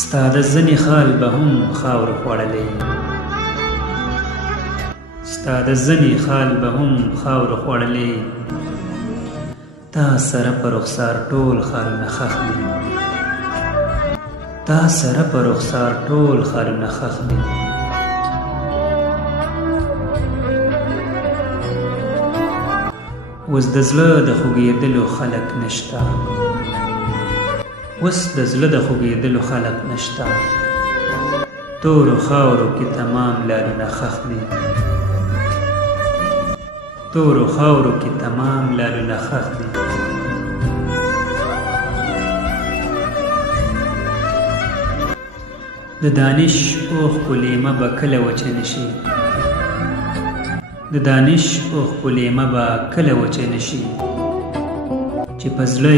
ستا د زنې خال به هم خاورو خوړلی ستا د زنې خال به هم خاورو خوړلی تا سره په رخسار ټول خالونه ښخ دي تا سره په رخسار ټول خالونه ښخ دي اوس د زړه د خوږېدلو خلک نشته اوس د زړه د خوږېدلو خلک نشته تورو خاورو کې تمام لالونه ښخ دي تورو خاورو کې تمام لالونه ښخ دي د دانش اوښ په لیمه به کله وچه نشي د دانش اوښ په لیمه به کله وچه نشي چې په زړه